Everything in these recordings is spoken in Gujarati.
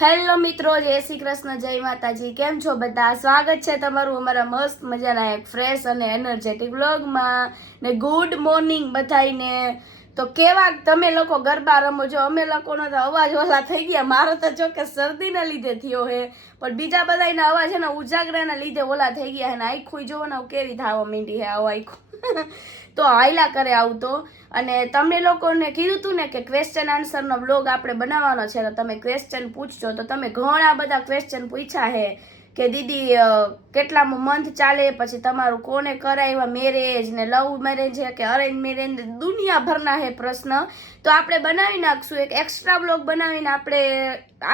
હેલો મિત્રો, જય શ્રી કૃષ્ણ, જય માતાજી. કેમ છો બધા? સ્વાગત છે તમારું અમારા મસ્ત મજાના એક ફ્રેશ અને એનર્જેટિક વ્લોગમાં. ને ગુડ મોર્નિંગ બધાઈને. તો કેવા તમે લોકો ગરબા રમો છો? અમે લોકોનો તો અવાજ ઓલા થઈ ગયા. મારો તો ચોક્કસ શરદીના લીધે થયો હે, પણ બીજા બધાના અવાજ છે ને ઉજાગરાના લીધે ઓલા થઈ ગયા હે. ને આખું જોવો ને કેવી થાવા માંડી હે આવું આખું. તો હાયલા કરે આવું તો. અને તમને લોકોને કીધું હતું ને કે ક્વેશ્ચન આન્સરનો વ્લોગ આપણે બનાવવાનો છે, તો તમે ક્વેશ્ચન પૂછજો. તો તમે ઘણા બધા ક્વેશ્ચન પૂછ્યા છે કે દીદી કેટલામો મંથ ચાલે, પછી તમારું કોને કરાવ્યા મેરેજ, ને લવ મેરેજ છે કે અરેન્જ મેરેજ, દુનિયાભરના છે પ્રશ્ન. તો આપણે બનાવી નાખશું એક એક્સ્ટ્રા વ્લોગ બનાવીને, આપણે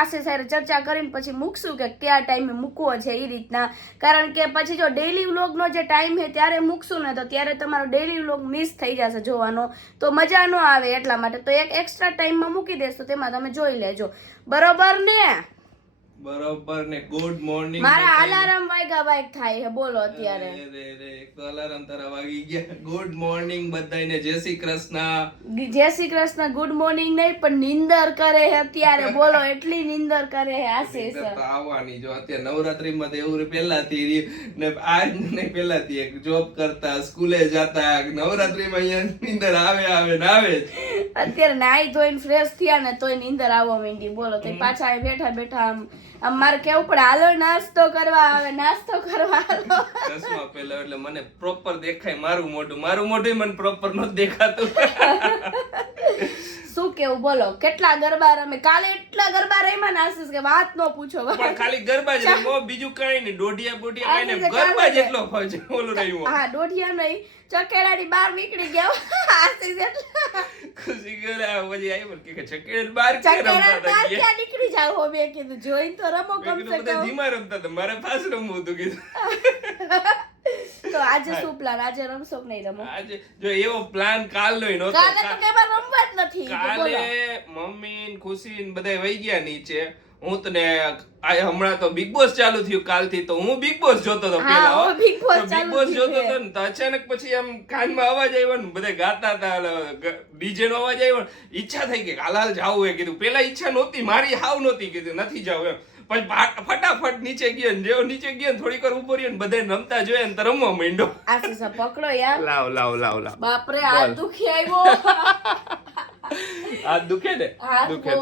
આશે સારે ચર્ચા કરીને પછી મૂકશું કે કયા ટાઈમે મૂકવો છે એ રીતના. કારણ કે પછી જો ડેઈલી વ્લોગનો જે ટાઈમ છે ત્યારે મૂકશું ને, તો ત્યારે તમારો ડેઈલી વ્લોગ મિસ થઈ જશે જોવાનો, તો મજા ન આવે. એટલા માટે તો એક એક્સ્ટ્રા ટાઈમમાં મૂકી દેશું, તેમાં તમે જોઈ લેજો. બરોબર ને? બરોબર ને. Good morning. મારા અલાર્મ વાગ્યા વાગ થાય છે, બોલો અત્યારે. એક તો અલાર્મ તારા વાગી ગયા. ગુડ મોર્નિંગ બધાને. જય શ્રી કૃષ્ણ. જય શ્રી કૃષ્ણ. ગુડ મોર્નિંગ નહીં, પણ નિંદર કરે છે અત્યારે, બોલો એટલી નિંદર કરે છે આશીષ. તો આવવાની જો અત્યારે નવરાત્રીમાં તો એવું પહેલાથી ને આજ ને પહેલાથી એક જોબ કરતા, સ્કૂલે જતા, નવરાત્રીમાં અહીંયા નિંદર આવે ને આવે જ. અત્યારે નાઈ ધોઈને ફ્રેશ થયા ને તોય નિંદર આવવા માંડી, બોલો. તો પાછા અહીં બેઠા બેઠા આમ મારે કેવું પડે, હાલો નાસ્તો કરવા. આવે નાસ્તો કરવા હાલો. ચશ્મા પહેલા એટલે મને પ્રોપર દેખાય મારું મોઢું મને પ્રોપર નથી દેખાતું. શું કેવું બોલો? કેટલા ગરબા રમે કાલે? એટલા ગરબા રમ્યા ને આશીષ કે વાત ન પૂછો. પણ ખાલી ગરબા જ રમો, બીજું કઈ નહીં. દોઢિયા બોઢિયા કઈ નહીં, ગરબા જ એટલો ફરજ ઓલું રહ્યું. હા, દોઢિયા નહીં, ચકેડાની બહાર નીકળી ગયા આશીષ. એટલે ખુશી ગયા પછી આવી કે ચકેડા બહાર ક્યાં નીકળી જાવ હો. મેં કીધું જોઈન તો રમો કમ સે કમ. ધીમા રમતા હતા, મારે ફાસ રમવું હતું કીધું. તો આજે શું પ્લાન? આજે રમશો કે નહીં રમો? આજે જો એવો પ્લાન કાલનો નહોતો. કાલે તો કેમાં રમવા જ નથી. કાલે મમ્મી ને ખુશી ને બધા વહી ગયા નીચે. હું તને હમણાં તો બિગ બોસ ચાલુ થયું કાલથી, તો હું બિગ બોસ જોતો હતો પેલા. બિગ બોસ જોતો હતો ને, તો અચાનક પછી આમ કાનમાં અવાજ આવ્યો ને, બધા ગાતા હતા, ડીજે નો અવાજ આવ્યો. ઈચ્છા થઈ ગઈ હાલ જાવું એ કીધું. પેલા ઈચ્છા નહોતી મારી, હાવ નહોતી, કીધું નથી જાવ એમ. પછી ફટાફટ નીચે ગયો ને, જેવો નીચે ગયો ને થોડીક વાર ઉભો રહ્યો ને, બધા રમતા જોયા ને તો રમવા માંડ્યો. આશીષ પકડો યાર. લાવ. બાપરે, આ દુખી આવ્યો. આ દુખે ને? દુખે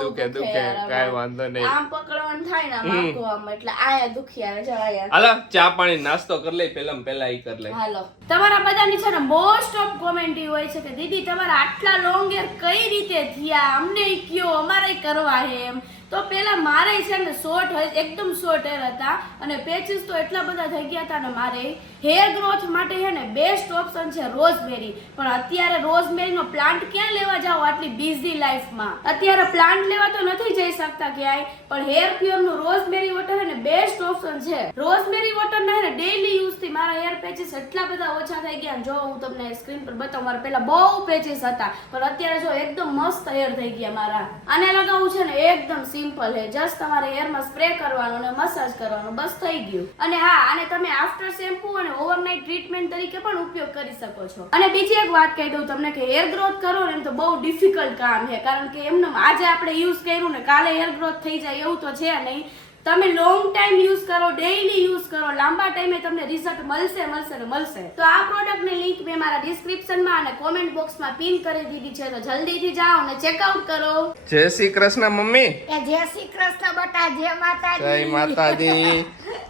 કાઈ વાંધો નહીં. આમ પકડવાનું થાય ને આમ આખું આમ, એટલે આયા દુખી આવે. જો આયા. હાલો ચા પાણી નાસ્તો કરી લઈ, પેલા ઈ કરી લઈ. હાલો. તમારા બધાની છે ને મોસ્ટ ઓફ કોમેન્ટ હોય છે કે દીદી તમારા આટલા લોંગ હેર કઈ રીતે થયા, અમને કયો, અમારે કરવા હે એમ. તો પેલા મારે છે ને શોર્ટ એકદમ શોર્ટ હેર હતા, અને પેચીસ તો એટલા બધા થઈ ગયા હતા ને. મારે હેર ગ્રોથ માટે છે ને બેસ્ટ ઓપ્શન છે રોઝમેરી. પણ અત્યારે રોઝમેરીનો પ્લાન્ટ ક્યાં લેવા જાવ આટલી બિઝી લાઈફમાં? અત્યારે પ્લાન્ટ લેવા તો નથી જઈ શકતા ક્યાંય, પણ હેર પ્યોરનું રોઝમેરી વોટર છે ને બેસ્ટ ઓપ્શન છે. રોઝમેરી વોટર ના ને ડેઈલી યુઝ થી મારા હેર પેચીસ એટલા બધા ઓછા થઈ ગયા. જો હું તમને સ્ક્રીન પર બતાવું, મારા પેલા બહુ પેચીસ હતા, પણ અત્યારે જો એકદમ મસ્ત હેર થઈ ગયા મારા. આને લગાવવું છે ને એકદમ સિમ્પલ છે, જસ્ટ તમારે હેરમાં સ્પ્રે કરવાનો અને મસાજ કરવાનો, બસ થઈ ગયું. અને હા, આને તમે આફ્ટર શેમ્પુ અને ઓવરનાઇટ ટ્રીટમેન્ટ તરીકે પણ ઉપયોગ કરી શકો છો. અને બીજી એક વાત કહી દઉં તમને કે હેર ગ્રોથ કરો ને તો બહુ ડિફિકલ્ટ કામ છે, કારણ કે એમને આજે આપણે યુઝ કર્યું ને કાલે હેર ગ્રોથ થઈ જાય એવું તો છે નહીં. તમે લોંગ ટાઈમ યુઝ કરો, ડેઈલી યુઝ કરો, લાંબા ટાઈમે તમને રિઝલ્ટ મળશે. તો આ પ્રોડક્ટની લિંક મેં મારા ડિસ્ક્રિપ્શનમાં અને કોમેન્ટ બોક્સમાં પિન કરી દીધી છે, તો જલ્દીથી જાઓ અને ચેકઆઉટ કરો. જય શ્રી કૃષ્ણ મમ્મી. જય શ્રી કૃષ્ણ બટા. જય માતાજી. જય માતાજી.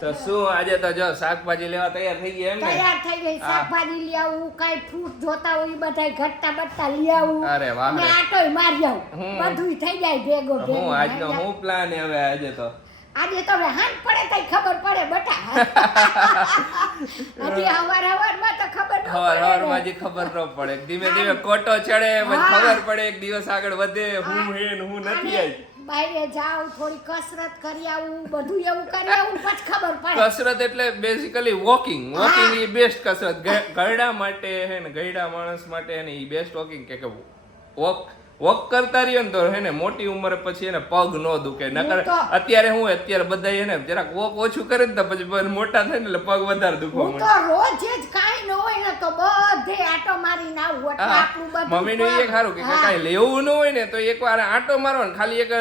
તો શું આજે તો જો શાકભાજી લેવા તૈયાર થઈ ગયા એમ ને? તૈયાર થઈ ગઈ. શાકભાજી લઈ આવું, કઈ ફ્રૂટ જોતા હોય બધાય ઘટતા બટતા લઈ આવું. અરે વાહ. ને આટોય મારી આવું, બધું થઈ જાય ભેગો. હું આજનો હું પ્લાન હવે આજે તો હવે હાથ પડે તઈ ખબર પડે બટા. હજી હવારમાં તો ખબર ન પડે. હવારમાં જ ખબર ન પડે, ધીમે કોટો ચડે પછી ખબર પડે, એક દિવસ આગળ વધે, હું હે ને હું નથી. આજ બહાર જાવ, થોડી કસરત કરી આવું, બધું એવું કરી આવું, પછી ખબર પડે. કસરત એટલે બેઝિકલી વોકિંગ એ બેસ્ટ કસરત. ગયડા માટે હે ને, ગયડા માણસ માટે હે ને ઈ બેસ્ટ વોકિંગ કે વોક કરતા રહ્યો ને તો હે ને મોટી ઉંમરે પછી એને પગ નો દુખે. નકર અત્યારે બધા એને જરાક વોક ઓછું કરે ને તો પછી મોટા થાય ને એટલે પગ વધારે દુખવા હું તો રોજ જ કાઈ ન હોય ને તો બધે આટો મારીને આવું, એટલે આપણું બધું મમ્મીનું એ સારું કે કાંઈ લેવું ન હોય ને તો એકવાર આટો મારો ને, ખાલી એક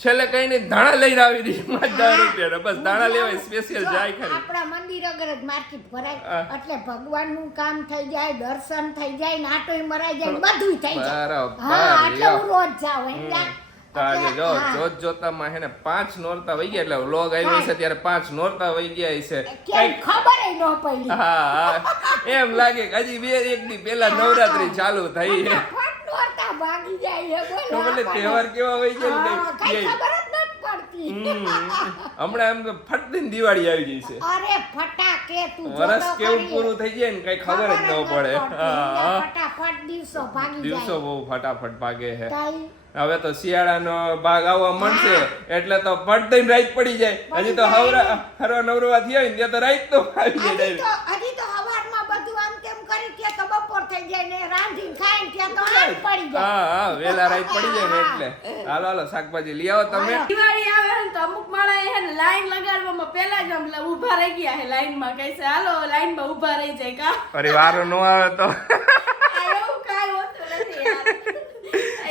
છેલ્લે કઈ નહીં ધાણા લઈને આવી દઈએ 5-10 રૂપિયા બસ ધાણા લેવાય સ્પેશિયલ જો, જાય ખરી. આપણા મંદિર આગળ જ માર્કેટ ભરાય હા. એટલે ભગવાનનું કામ થઈ જાય, દર્શન થઈ જાય, નાટોય મરાઈ જાય, બધુંય થઈ જાય. બરાબર, હા, એટલે યો. હું રોજ જાઉં સમજ્યા? તો આજે જો હા. જોત જોતામાં હે ને 5 નોરતા વહી ગયા એટલે વ્લોગ આવ્યો છે ત્યારે 5 નોરતા વહી ગયા છે કેમ ખબરેય ન પડી. હા એમ લાગે કે હજી એક દી પહેલા નવરાત્રી ચાલુ થઈ છે ફટ નોરતા ભાગી જાય છે, બોલો તો ભલે આપણને. તહેવાર કેવા વહી જાય ને હા, કઈ કાંઈ ખબર જ નથી પડતી. હમણાં એમ તો ફટ દઈને દિવાળી આવી જશે અરે ફટાકે તું વરસ જોતો કેવું ખરી. પૂરું થઈ જાય ને કઈ ખબર જ ન પડે હા ફટાફટ દિવસો ભાગી દિવસો જાય. બહુ ફટાફટ ભાગે છે કાંઈ હવે તો શિયાળાનો ભાગ આવવા મળશે એટલે તો ફટ દઈને રાત પડી જાય હજી તો હરવા નવરવા થયા હોય ને ત્યાં તો રાત તો આવી જાય હજી તો હવારમાં બધું આમ તેમ કરી ત્યાં તો બપોર થઈ જાય ને રાંધીને ખાઈને ત્યાં તો રાત પડી જાય. હા વેલા રાત પડી જાય ને એટલે હાલો હાલો શાકભાજી લઈ આવો તમે દિવાળી આવે ને તો અમુક માણસ હે ને લાઈન લગાડવામાં પહેલા જ આમ ઊભા રહી ગયા હે લાઈનમાં કઈ છે હાલો લાઈનમાં ઊભા રહી જાય કા ફરી વારો ન આવે તો એવું કાંઈ હોતું નથી યાર.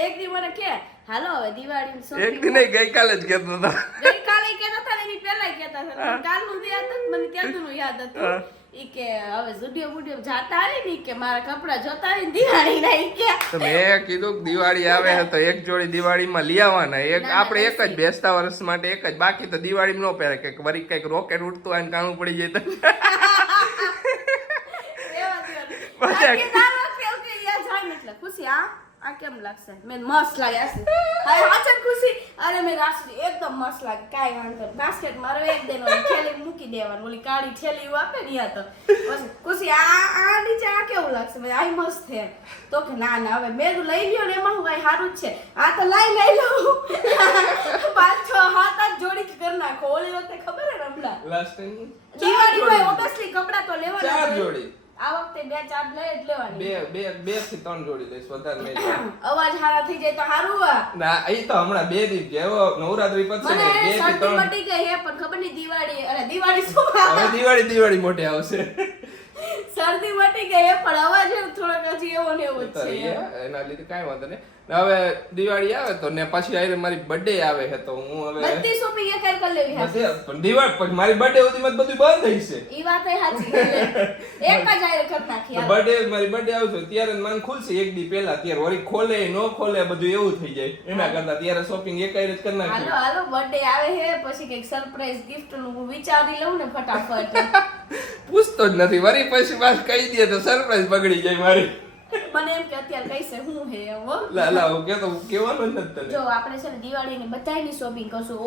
એક દી મને કે હાલો હવે દિવાળી એક દી નહીં ગઈકાલે જ કહેતો હતો ગઈકાલે કહેતા હતા ને એની પહેલા કહેતા હતા મને કાલનું દી યાદ હતું મને ત્યાંનું યાદ હતું ઈ કે હવે સ્ટુડિયો બુડિયો જાતા આવી ને ઈ કે મારા કપડા જોતા આવી ને દિવાળી ના ઈ કે તો મેં કીધું કે દિવાળી આવે છે તો એક જોડી દિવાળીમાં લઈ આવવાના એક આપણે એક જ બેસતા વર્ષ માટે એક જ બાકી તો દિવાળી નો પહેરે કે વળી કઈક રોકેટ ઉડતું હોય ને કાણું પડી જાય તો એવા દિવાળી બાકી દર વખતે એવું કે યાર જાય ને એટલે ખુશી આ કેમ લાગશે મેં મસ્ત લાગે અરે હાચન ખુશી અરે મેં રાસડી એકદમ મસ્ત લાગે કાઈ વાંધો બાસ્કેટ મારો એક દેનો થેલી મૂકી દેવાનું ઓલી કાળી થેલી આપે ને યા તો પછી ખુશી આ નીચે આ કેવું લાગશે મેં આ મસ્ત છે તો કે ના ના હવે મેં તો લઈ લ્યો ને એમાં હું કઈ સારું જ છે આ તો લઈ લઉં 5-6-7 જોડી કરી નાખો ઓલી વખતે ખબર હે ને હમણાં લાસ્ટ ટાઈમ દિવાળી હોય ઓબ્વિયસલી કપડા તો લેવાના 4 જ. જોડી આ વખતે 2-4 લઈ જ લેવાની બે થી 3 જોડી લઈશ વધારે નહીં અવાજ હારા થઈ જાય તો હારું આ ના એ તો હમણાં 2 દિવસ જેવો નવરાત્રી પછી મને ને 2 થી શરદી 3 મટી ગઈ હે પણ ખબર નહીં દિવાળી અરે દિવાળી શું હવે દિવાળી મોટી આવશે શરદી મટી ગઈ હે પણ અવાજ હે ને થોડોક હજી એવો ને એવો જ તો છે એના લીધે કાંઈ વાંધો નહીં હવે દિવાળી આવે તો ને પછી આરે મારી બર્થડે આવે છે તો હું હવે બધી શોપિંગ એક કરી લેવી હે નથી પણ દિવાળી પછી મારી બર્થડે સુધીમાં બધું બંધ થઈ છે ઈ વાત એ સાચી એક જ આયર કરી નાખી હાલો. મારી બર્થડે આવશે ત્યારે માન ખુલશે એક દી પહેલા ત્યારે વળી ખોલે ન ખોલે બધું એવું થઈ જાય એના કરતા ત્યારે શોપિંગ એક જ કરી હાલો નાખી હાલો બર્થડે આવે હે પછી કઈક સરપ્રાઈઝ ગિફ્ટ નું હું વિચારી લઉં ને ફટાફટ પૂછતો જ નથી વળી પછી પાછ કહી દે તો સરપ્રાઈઝ બગડી જાય મારી મને એમ કે અત્યારે કઈસે હું હે એવો લા હું કે તો કહેવાનું જ નથી જો તને આપણે છે ને દિવાળીની બધાયની શોપિંગ કરશું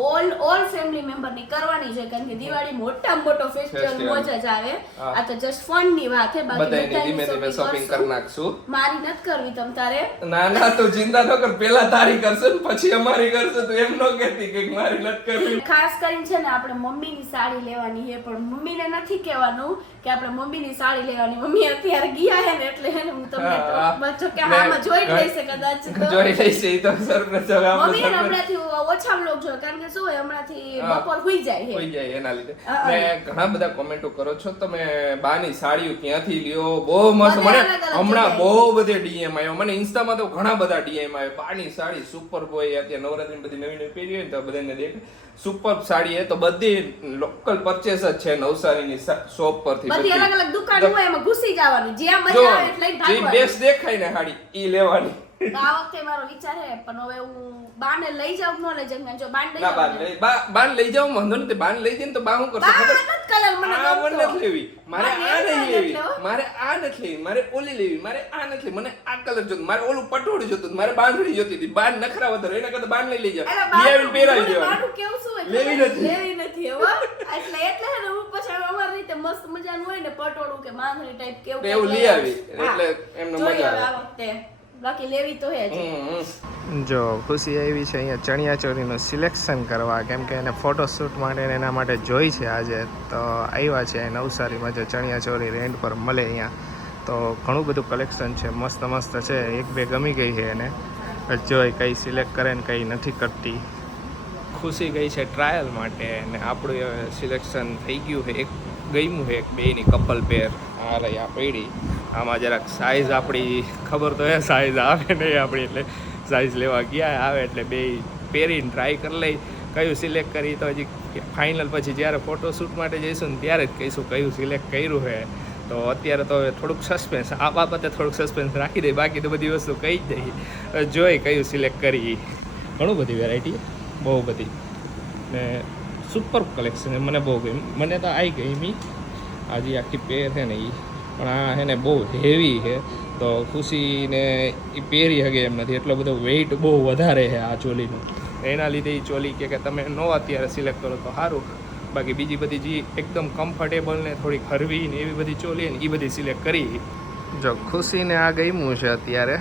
ઓલ ફેમિલી મેમ્બર ની કરવાની છે કારણ કે દિવાળી મોટામાં મોટો ફેસ્ટિવલ Festival. મોજ જ આવે હા. આ તો જસ્ટ ફન ની વાત છે બાકી બધાયની બધાયની ધીમે ધીમે શોપિંગ કરી કરશું. નાખશું મારી નથી કરવી તમ તારે ના તું ચિંતા ન કર પેલા તારી કરશે ને પછી અમારી કરશે તું એમ ન કહેતી કે મારી નથી કરવી ખાસ કરીને છે ને આપણે મમ્મીની સાડી લેવાની છે પણ મમ્મીને નથી કહેવાનું કે આપણે મમ્મીની સાડી લેવાની મમ્મી અત્યારે ગયા હે ને એટલે હે ને હું તમને હા. તો કે આમાં જોઈ જ લેશે કદાચ તો. જોઈ લઈશ એ તો સરપ્રાઈઝ હવે આપણે મમ્મી surprise હમણાંથી ઓછા બ્લોગ જોવે કારણ કે શું હોય હમણાંથી હા. બપોર હુઈ જાય છે હોઈ જાય એના લીધે હા. ને ઘણા બધા કોમેન્ટો કરો છો તમે બાની સાડીઓ ક્યાંથી લ્યો બહુ મસ્ત બધે મને અલગ અલગ હમણાં જગ્યાએ. બહુ બધે ડીએમ આવ્યો મને ઇન્સ્ટામાં તો ઘણા બધા ડીએમ આવ્યો બાની સાડી સુપર બોય અત્યારે નવરાત્રી બધી નવી નવી પહેરી હોય ને તો બધાને દેખાય સુપર સાડી એ તો બધી લોકલ પરચેસ જ છે નવસારીની શોપ પરથી બધી અલગ અલગ દુકાન હોય એમાં ઘૂસી જવાનું જ્યાં જો મજા આવે એટલે લઈને જે ભાગવાનું. બેસ્ટ દેખાય ને સાડી ઈ લેવાની તો આ વખતે મારો વિચાર છે પણ હવે હું બાને લઈ જાઉં કે ન લઈ જાઉં કારણ જો બાને લઈ ના બાન જાઉં ને- લઈ બાન લઈ જાવ વાંધો નથી બાન લઈ જઈને તો બા શું કરશે બા ખબર નથી કલર મને આ મને ગમતો. નથી લેવી મારે મારે આ એ નહીં નથી લેવી લેવો. મારે આ નથી લેવી મારે ઓલી લેવી મારે આ નથી લેવી મને આ કલર જોતો મારે ઓલું પટોળું જોતું મારે બાંધણી જોતી હતી બાન નખરા વધારે એના કરતા બાન લઈ જાવ અરે લઈ આવીને પહેરાવી બાનું દેવાનું કેવું શું હોય લેવી ખબર? નથી. લેવી નથી હો એટલે હે ને હું પછી અમારી રીતે મસ્ત મજાનું હોય ને પટોળું કે માંગણી ટાઈપ કેવું તો એવું કંઈક લઈ આવીશ. આવી. એટલે હા. એમને જોઈએ મજા હવે આવે. આ વખતે બાકી લેવી તો હે જ જો ખુશી આવી છે અહીંયા ચણિયા ચોરીનું સિલેક્શન કરવા કેમ કે એને ફોટોશૂટ માટે ને એના માટે જોઈ છે આજે તો આવ્યા છે નવસારીમાં જે ચણિયા ચોરી રેન્ટ પર મળે અહીંયા તો ઘણું બધું કલેક્શન છે મસ્ત મસ્ત છે એક બે ગમી ગઈ છે એને જોઈ કઈ સિલેક્ટ કરે ને કઈ નથી કરતી ખુશી ગઈ છે ટ્રાયલ માટે અને આપણું હવે સિલેક્શન થઈ ગયું છે એક ગમ્યું છે એક બેની કપલ પેર આ રહી આ પડી આમાં જરાક સાઈઝ આપણી ખબર તો હે સાઈઝ આવે નહીં આપણી એટલે સાઈઝ લેવા ગયા આવે એટલે બે પહેરીને ટ્રાય કરી લઈ કયું સિલેક્ટ કરી તો હજી ફાઇનલ પછી જ્યારે ફોટોશૂટ માટે જઈશું ને ત્યારે જ કહીશું કયું સિલેક્ટ કર્યું છે. તો અત્યારે તો હવે થોડુંક સસ્પેન્સ આ બાબતે થોડુંક સસ્પેન્સ રાખી દઈએ, બાકી તો બધી વસ્તુ કહી જ દઈએ. જોઈ કયું સિલેક્ટ કરી. ઘણું બધી વેરાયટી, બહુ બધી ને સુપર કલેક્શન મને બહુ ગમી. મને તો આવી ગઈ આજે આખી પેર છે ને એ, પણ આ છે ને બહુ હેવી છે તો ખુશીને એ પહેરી શકે એમ નથી, એટલો બધો વેઇટ બહુ વધારે છે આ ચોલીનું. એના લીધે એ ચોલી કે તમે નો અત્યારે સિલેક્ટ કરો તો સારું. બાકી બીજી બધી જે એકદમ કમ્ફર્ટેબલ ને થોડી હરવી ને એવી બધી ચોલી ને એ બધી સિલેક્ટ કરી. જો ખુશીને આ ગમ્યું છે અત્યારે,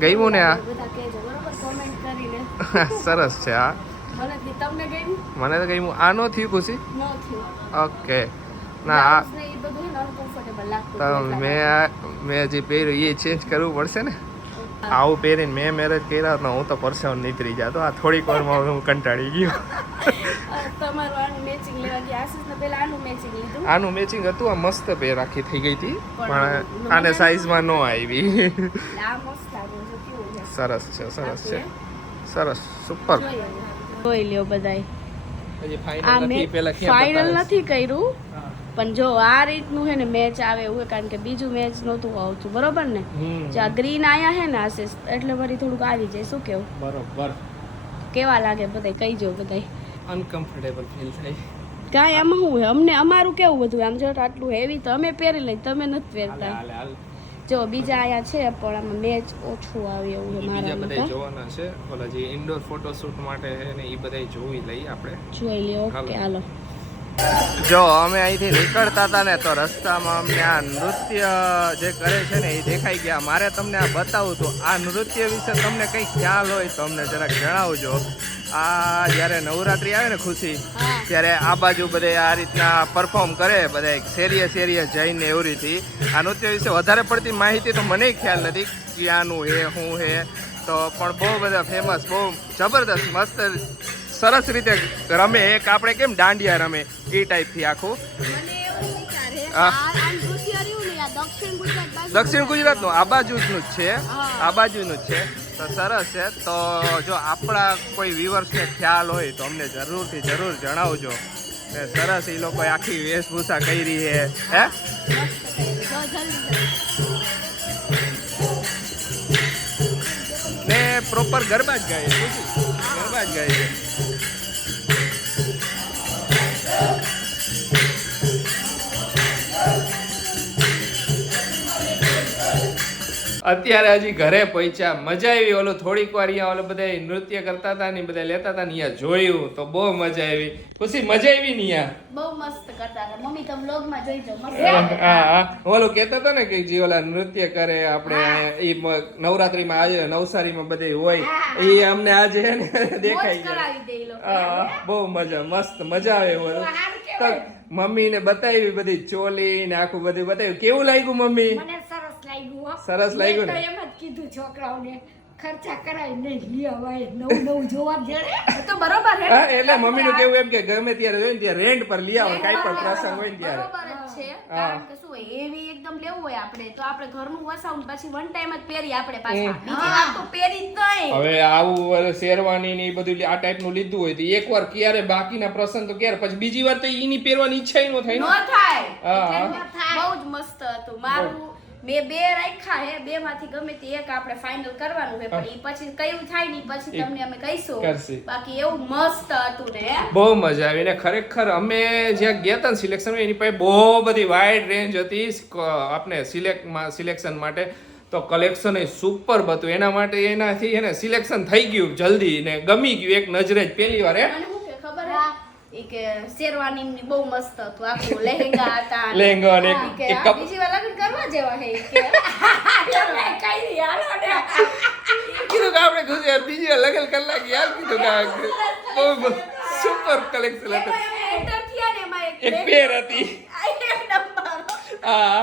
ગમ્યું ને આ બધા કહેજો બરોબર કોમેન્ટ કરીને. સરસ છે આ, મને તમને ગમ્યું? મને તો ગમ્યું. આ નો થયું ખુશી? ન થયું. ઓકે ના આ બ્લાઉઝ ને એ બધું છે ને અનકમ્ફર્ટેબલ લાગતું તો હતું એટલા મેં જે પહેર્યું એ ચેન્જ કરવું પડશે ને. આવું પહેરીને મેં મેરેજ કર્યા તો હું તો પરસેવ નીતરી જતો. આ થોડીક વારમાં હું કંટાળી ગયો. તમારું આનું મેચિંગ લેવા ગયા આશીષને પહેલા આનું મેચિંગ લીધું. આનું મેચિંગ હતું, આ મસ્ત પેર આખી થઈ ગઈ હતી પણ પણ આને સાઈઝમાં ન આવી. આ મસ્ત લાગે છે, કેવું છે? સરસ છે, સરસ છે, સરસ, સુપર. જોઈ લ્યો બધાય. હજી આ ફાઇનલ મેં નથી, પહેલા ફાઇનલ નથી કર્યું, પણ જો આ રીતનું છે ને મેચ આવે એવું છે, કારણ કે બીજું મેચ નહોતું આવતું બરોબર ને. જો આ ગ્રીન આયા છે ને આશીષ, એટલે વળી થોડુંક આવી જાય. શું કેવું? બરોબર. કેવા લાગે બધાય કહીજો બધાય. અનકમ્ફર્ટેબલ ફીલ થાય. કાંઈ આમાં શું છે, અમને અમારું કેવું બધું આમ જો આટલું હેવી તો અમે પહેરી લઈ, તમે નથી પહેરતા. હાલે હાલ. જો બીજા આયા છે પણ આમાં મેચ ઓછું આવે એવું છે બીજા મારા બધા જોવાના છે, ઓલા જે ઇન્ડોર ફોટોશૂટ માટે છે ને એ બધા જોઈ લઈ આપણે. જોઈ લ્યો. ઓકે હાલો. જો અમે અહીંથી નીકળતા હતા ને તો રસ્તામાં અમને આ નૃત્ય જે કરે છે ને એ દેખાઈ ગયા. મારે તમને આ બતાવું તો આ નૃત્ય વિશે તમને કંઈ ખ્યાલ હોય તો અમને જરાક જણાવજો. આ જ્યારે નવરાત્રિ આવે ને ખુશી, ત્યારે આ બાજુ બધે આ રીતના પરફોર્મ કરે બધા શેરીએ જઈને એવી રીતે. આ નૃત્ય વિશે વધારે પડતી માહિતી તો મને ખ્યાલ નથી ક્યાંનું હે શું હે, તો પણ બહુ બધા ફેમસ, બહુ જબરદસ્ત મસ્ત સરસ રીતે રમે. એક આપણે કેમ દાંડિયા રમે એ ટાઈપથી આખું. મને એવું વિચાર છે હા. આ નૃત્ય રહ્યું ને આ દક્ષિણ ગુજરાત બાજુ દક્ષિણ ગુજરાતનું આ બાજુનું જ છે, આ બાજુનું જ છે. તો સરસ છે. તો જો આપણા કોઈ વ્યુઅર્સને ખ્યાલ હોય તો અમને જરૂરથી જરૂર જણાવજો. ને સરસ એ લોકોએ આખી વેશભૂષા કરી છે. હે જો જલ્દી ને પ્રોપર ગરબા જ ગાય છે, ગરબા જ ગાય છે. અત્યારે હજી ઘરે પહોંચ્યા, મજા આવી. ઓલું થોડીક વાર અહીંયા ઓલો બધા નૃત્ય કરતા હતા ને બધા લેતા હતા ને અહીંયા જોયું તો બહુ મજા આવી. ખુશી મજા આવી ને અહીંયા? બહુ મસ્ત કરતા હતા મમ્મી, તો વ્લોગમાં જોઈજો મસ્ત. હા, ઓલું કહેતા હતા ને કે જે ઓલા નૃત્ય કરે આપણે એ નવરાત્રીમાં આજે નવસારીમાં બધે હોય એ અમને આજે હે ને દેખાઈ ગયા. કરાવી દે ઈ લોકો. હા, બહુ મજા, મસ્ત મજા આવે. ઓલું તો મમ્મીને બતાવી બધી ચોલી ને આખું બધું બતાવ્યું. કેવું લાગ્યું મમ્મી? મને સરસ લાગ્યું હો. સરસ લાગ્યું ને? મેં તો એમ જ કીધું છોકરાઓને ખર્ચા કરાય નહીં લેવાય, નવું જોવા જડે તો બરોબર હે. હા, એટલે મમ્મીનું કેવું એમ કે ગમે ત્યારે હોય ને ત્યારે રેન્ટ પર લઈ આવો, કાંઈ પણ પ્રસંગ હોય ને ત્યારે. બરોબર જ છે, કારણ કે શું હોય, એવી એકદમ લેવું હોય આપણે તો આપણે ઘરનું વસાવું પછી વન ટાઈમ જ પહેરી આપણે પાછા. બીજી વાર તો પહેરી જ નહીં. હવે આવું શેરવાની ને એ બધું આ ટાઈપનું લીધું હોય તો એકવાર ક્યારે બાકીના પ્રસંગ તો ક્યારે, પછી બીજી વાર તો એની પહેરવાની ઈચ્છા ય ન થાય ને. ન થાય. હા. એટલે બહુ જ મસ્ત હતું. મારું મેં બે રાખ્યા હે, બે માંથી ગમે તે એક આપણે ફાઇનલ કરવાનું છે, પણ ઈ પછી કયું થાય ને ઈ પછી તમને અમે કહીશું. કરશી. બાકી એવું મસ્ત હતું ને. બહુ મજા આવી ને ખરેખર. અમે જ્યાં ગયા હતા સિલેક્શન એની પાસે બહુ બધી વાઇડ રેન્જ હતી આપણે સિલેક્શન માટે. તો કલેક્શન એ સુપર હતું, એના માટે એનાથી એને સિલેક્શન થઈ ગયું જલ્દી ને ગમી ગયું એક નજરે જ પહેલી વાર. મને શું કે ખબર હે ઈ કે શેરવાની ની બહુ મસ્ત હતું, આખું લહેંગા હતા ને. લહેંગા અને ઈ કે એક આ બીજી વાર લગ્ન કરવા જેવા હે ઈ કે. તમે કઈ હાલો ને. કીધું કે આપણે ગુજરાત બીજી વાર લગન કરી નાખી. યાર કીધું કે બહુ સુપર કલેક્શન હતું. એન્ટર થયા ને એમાં એક પેર હતી. એક નંબર. હા,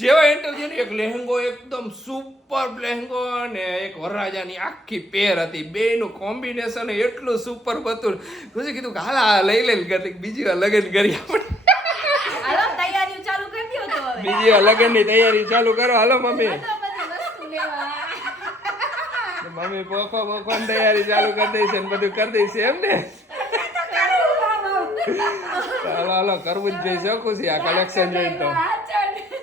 જેવા એન્ટર થયો ને એક લહેંગો, એકદમ સુપર લહેંગો ને એક વરરાજાની આખી પેર હતી. બેનું કોમ્બિનેશન એટલું સુપર હતું. પછી કીધું કે હાલા લઈ લઈ બીજી વાર લગ્ન કરી આપણે. હાલો તૈયારીઓ ચાલુ કરી દો તો હવે. બીજી વાર લગ્નની તૈયારી ચાલુ કરો. હાલો મમ્મી. હાલો બધી વસ્તુ લેવા. મમ્મી પોખો પોખવાની તૈયારી ચાલુ કરી દઈ છે ને બધું કરી દઈ છે એમ ને હાલો હાલો કરવું જ જોઈએ છે ખુશી આ કલેક્શન જોઈને તો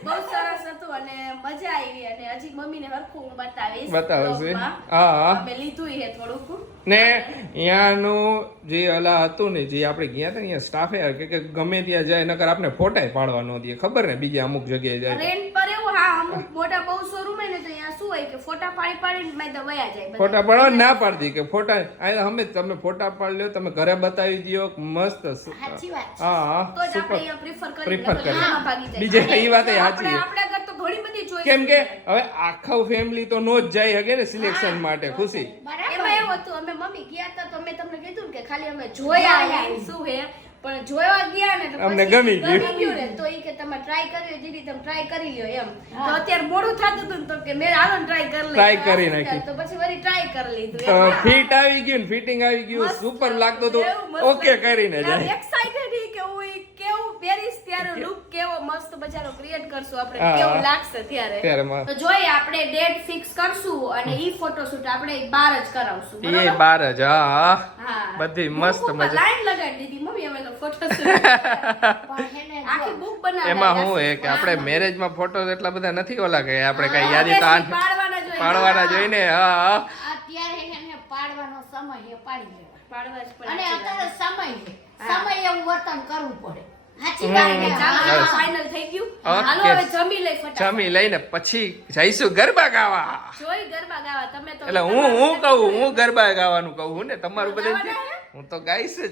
બહુ સરસ હતું અને મજા આવી અને હજી મમ્મીને હરખું હું બતાવીશ બતાવશે vlogમાં. હા અમે લીધું છે થોડુંક ને અહીંયાનું જે ઓલા હતું ને જે આપણે ગયા હતા ને અહીંયા સ્ટાફે કે ગમે ત્યાં જાય નકર આપણે ફોટા પાડવા ન દે ખબર ને બીજા અમુક જગ્યાએ જાય તો. રેન્ટ પર એવું હા અમુક મોટા બહુ શોરૂમ ને તો અહીંયા શું હોય કે ફોટા પાડી પાડીને મેં તો વયા જાય બધા. ફોટા પાડવા ના પાડતી કે ફોટા આ અમે તમે ફોટા પાડી લ્યો તમે ઘરે બતાવી દો મસ્ત સાચી વાત છે. હા હા તો જ આપણે super. અહીંયા prefer કરીએ, Prefer નકર કરીએ. બીજામાં ભાગી જાય. બીજે એ વાત એ આપણે સાચી છે. આપણા ઘર તો ઘણી બધી choice કેમ કે છે. હવે આખા ફેમિલી તો નો જ જાય હકે ને સિલેક્શન માટે ખુશી બરાબર એમાં એવું હતું અમે મમ્મી ગયા હતા તો મેં તમને કીધું ને કે ખાલી અમે જોયા જોયા. શું હે પણ જોવા ગયા ને તો અમને પછી ગમી ગયું. ગયું ને તો ઈ કે તમે ટ્રાય કર્યો દીદી તમે ટ્રાય કરી લ્યો એમ તો અત્યારે મોડું થતું હતું ને તો કે મેં હાલો ટ્રાય કરી લઈ Try કરી નાખી. તો પછી વળી ટ્રાય કરી લીધું તો એમ. ફિટ આવી ગયું ફિટિંગ આવી ગયું મસ્ત સુપર લાગતું હતું એવું મસ્ત ઓકે કરીને લાગ્યું. જાય excited હી કે હું ઈ કેવું પહેરીશ ત્યારે લુક કેવો મસ્ત બજારો ક્રિએટ કરશું આપણે હા. કેવું લાગશે ત્યારે ત્યારે માં તો જોઈએ આપણે ડેટ ફિક્સ કરશું અને ઈ ફોટોશૂટ આપણે બહાર જ કરાવશું એ બરોબર? બાર જ હા હા. બધી મસ્ત book ઉપર મજા line લગાડી દીધી મમ્મી અમે તો ફોટોશૂટ પણ એને જો, આખી book બનાવી એમાં નાખી. શું હે કે આપણે મેરેજમાં ફોટો એટલા બધા નથી ઓલા કે આપણે કઈ હા, યાદી તો obviously પાડવાના જોઈએ. પાડવાના જોઈને હા હા અત્યારે એને પાડવાનો સમય એ પાડી લેવાનો. પાડવા જ પડે. અને અત્યારે સમય છે હા. સમય એવું વર્તન કરવું પડે સાચી હમ. વાત ને? ચાલો, હા. હવે final થઈ ગયું. Okay. હાલો હવે જમી લઈ ફટાફટ. જમી લઈને પછી જઈશું ગરબા ગાવા જોઈ ગરબા ગાવા તમે તો એટલે હું કહું હું ગરબા ગાવાનું કહું ને તમારું બધું ગાવાના હે? હું તો ગાઈશ જ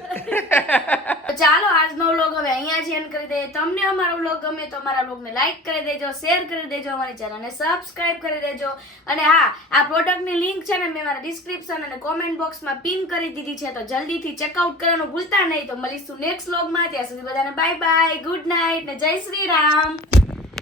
તો ચાલો આજનો વ્લોગ હવે અહીંયા જ end કરી દઈએ. તમને અમારો વ્લોગ ગમે તો અમારા વ્લોગને લાઈક કરી દેજો, શેર કરી દેજો, અમારી ચેનલને સબસ્ક્રાઇબ કરી દેજો. અને હા, આ પ્રોડક્ટની લિંક છે ને મેં મારા ડિસ્ક્રિપ્શન અને કોમેન્ટ બોક્સમાં પિન કરી દીધી છે તો જલ્દીથી ચેકઆઉટ કરવાનું ભૂલતા નહીં. તો મળીશું નેક્સ્ટ વ્લોગમાં. ત્યાં સુધી બધાને બાય બાય, ગુડ નાઇટ ને જય શ્રી રામ.